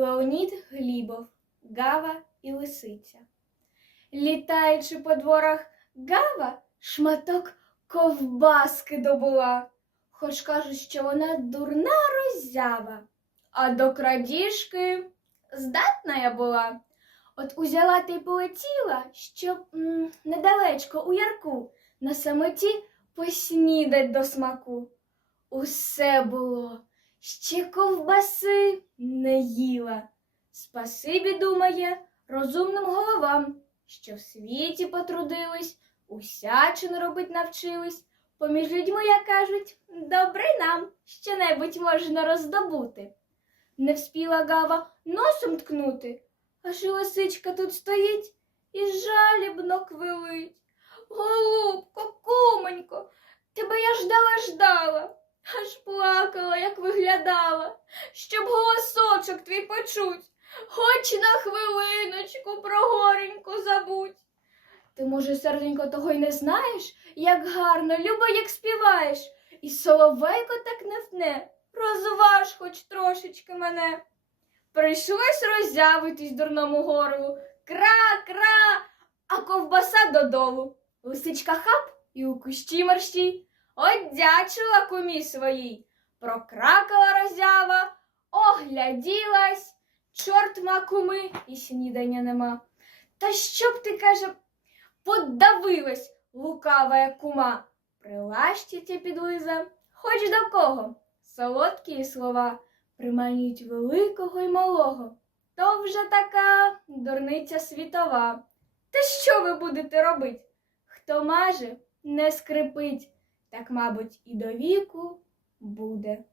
Леонід Глібов, Гава і Лисиця. Літаючи по дворах Гава, шматок ковбаски добула, хоч кажуть, що вона дурна роззява, а до крадіжки здатна я була. От узяла та й полетіла, щоб м, недалечко у ярку на самоті поснідать до смаку. Усе було, ще ковбаси не їла. Спасибі, думає, розумним головам, що в світі потрудились, усячин робить навчились. Поміж людьми, як кажуть, добре нам що-небудь можна роздобути. Не вспіла гава носом ткнути, аж і лисичка тут стоїть і жалібно квилить. Голубко, кумонько, тебе я ждала, ждала, аж плакала, як виглядала, щоб голосочок твій почуть, хоч на хвилиночку про гореньку забудь. Ти, може, серденько, того й не знаєш, як гарно, любо, як співаєш, і соловейко так не втне, розваж хоч трошечки мене. Прийшлось роззявитись дурному горлу, кра-кра, а ковбаса додолу. Лисичка хап і у кущі мерщій, одячила кумі своїй, прокракала роззява, огляділась, чорт ма куми і снідання нема. Та щоб ти, каже, подавилась лукава кума, прилащиться підлиза, хоч до кого, солодкі слова приманюють великого й малого. То вже така дурниця світова. Та що ви будете робить? Хто маже, не скрипить, так, мабуть, і до віку буде.